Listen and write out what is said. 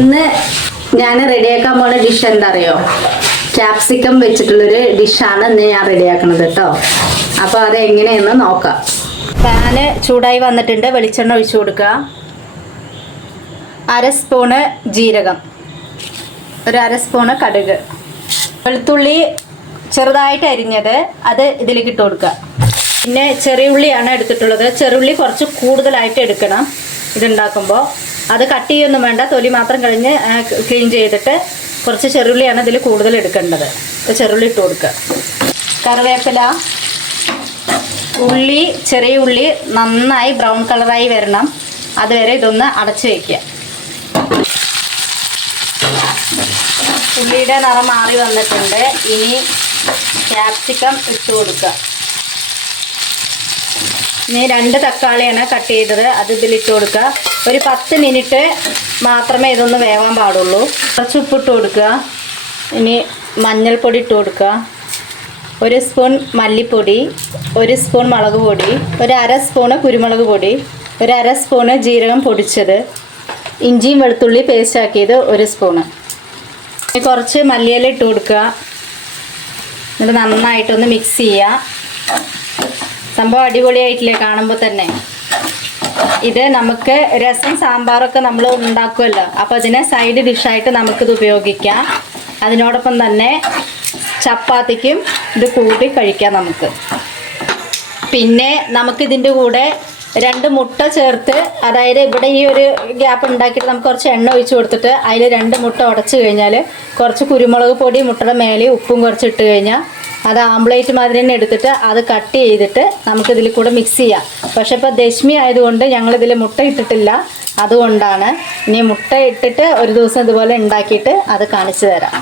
ഇന്ന് ഞാൻ റെഡിയാക്കാൻ പോണ ഡിഷ് എന്താ അറിയോ? ക്യാപ്സിക്കം വെച്ചിട്ടുള്ളൊരു ഡിഷാണ് ഇന്ന് ഞാൻ റെഡിയാക്കുന്നത് കേട്ടോ. അപ്പോൾ അത് എങ്ങനെയെന്ന് നോക്കാം. പാന് ചൂടായി വന്നിട്ടുണ്ട്. വെളിച്ചെണ്ണ ഒഴിച്ചു കൊടുക്കുക. 1/2 സ്പൂണ് ജീരകം, ഒരു 1/2 സ്പൂണ് കടുക്, വെളുത്തുള്ളി ചെറുതായിട്ട് അരിഞ്ഞത് അത് ഇതിലേക്ക് ഇട്ട് കൊടുക്കുക. പിന്നെ ചെറിയ ഉള്ളിയാണ് എടുത്തിട്ടുള്ളത്. ചെറുള്ളി കുറച്ച് കൂടുതലായിട്ട് എടുക്കണം ഇതുണ്ടാക്കുമ്പോൾ. അത് കട്ട് ചെയ്യൊന്നും വേണ്ട, തൊലി മാത്രം കഴിഞ്ഞ് ക്ലീൻ ചെയ്തിട്ട് കുറച്ച് ചെറുള്ളിയാണ് ഇതിൽ കൂടുതൽ എടുക്കേണ്ടത്. ചെറുള്ളി ഇട്ട് കൊടുക്കുക. കറിവേപ്പില, ഉള്ളി, ചെറിയ ഉള്ളി നന്നായി ബ്രൗൺ കളറായി വരണം. അതുവരെ ഇതൊന്ന് അടച്ചു വയ്ക്കുക. ഉള്ളിയുടെ നിറം മാറി വന്നിട്ടുണ്ട്. ഇനി ക്യാപ്സിക്കം ഇട്ട് കൊടുക്കുക. ഇനി 2 തക്കാളിയാണ് കട്ട് ചെയ്തത്, അത് ഇതിലിട്ട് കൊടുക്കുക. ഒരു 10 മിനിറ്റ് മാത്രമേ ഇതൊന്ന് വേവാൻ പാടുള്ളൂ. കുറച്ച് ഉപ്പിട്ട് കൊടുക്കുക. ഇനി മഞ്ഞൾപ്പൊടി ഇട്ട് കൊടുക്കുക. 1 സ്പൂൺ മല്ലിപ്പൊടി, 1 സ്പൂൺ മുളക് പൊടി, ഒരു 1/2 സ്പൂണ് കുരുമുളക് പൊടി, ഒരു 1/2 സ്പൂണ് ജീരകം പൊടിച്ചത്, ഇഞ്ചിയും വെളുത്തുള്ളി പേസ്റ്റ് ആക്കിയത് 1 സ്പൂണ്. കുറച്ച് മല്ലിയില ഇട്ട് കൊടുക്കുക. എന്നിട്ട് നന്നായിട്ടൊന്ന് മിക്സ് ചെയ്യുക. സംഭവം അടിപൊളിയായിട്ടില്ലേ കാണുമ്പോൾ തന്നെ. ഇത് നമുക്ക് രസം സാമ്പാറൊക്കെ നമ്മൾ ഉണ്ടാക്കുമല്ലോ, അപ്പോൾ അതിനെ സൈഡ് ഡിഷായിട്ട് നമുക്കിത് ഉപയോഗിക്കാം. അതിനോടൊപ്പം തന്നെ ചപ്പാത്തിക്കും ഇത് കൂട്ടി കഴിക്കാം നമുക്ക്. പിന്നെ നമുക്കിതിൻ്റെ കൂടെ 2 മുട്ട ചേർത്ത്, അതായത് ഇവിടെ ഈ ഒരു ഗ്യാപ്പ് ഉണ്ടാക്കിയിട്ട് നമുക്ക് കുറച്ച് എണ്ണ ഒഴിച്ച് കൊടുത്തിട്ട് അതിൽ 2 മുട്ട ഉടച്ച് കഴിഞ്ഞാൽ കുറച്ച് കുരുമുളക് പൊടി മുട്ടയുടെ മേലെ ഉപ്പും കുറച്ച് ഇട്ട് കഴിഞ്ഞാൽ അത് ആംപ്ലേറ്റ് മാതിരി തന്നെ എടുത്തിട്ട് അത് കട്ട് ചെയ്തിട്ട് നമുക്കിതിൽ കൂടെ മിക്സ് ചെയ്യാം. പക്ഷെ ഇപ്പോൾ ദശമി ആയതുകൊണ്ട് ഞങ്ങളിതിൽ മുട്ട ഇട്ടിട്ടില്ല, അതുകൊണ്ടാണ്. ഇനി മുട്ട ഇട്ടിട്ട് ഒരു ദിവസം ഇതുപോലെ ഉണ്ടാക്കിയിട്ട് അത് കാണിച്ചു തരാം.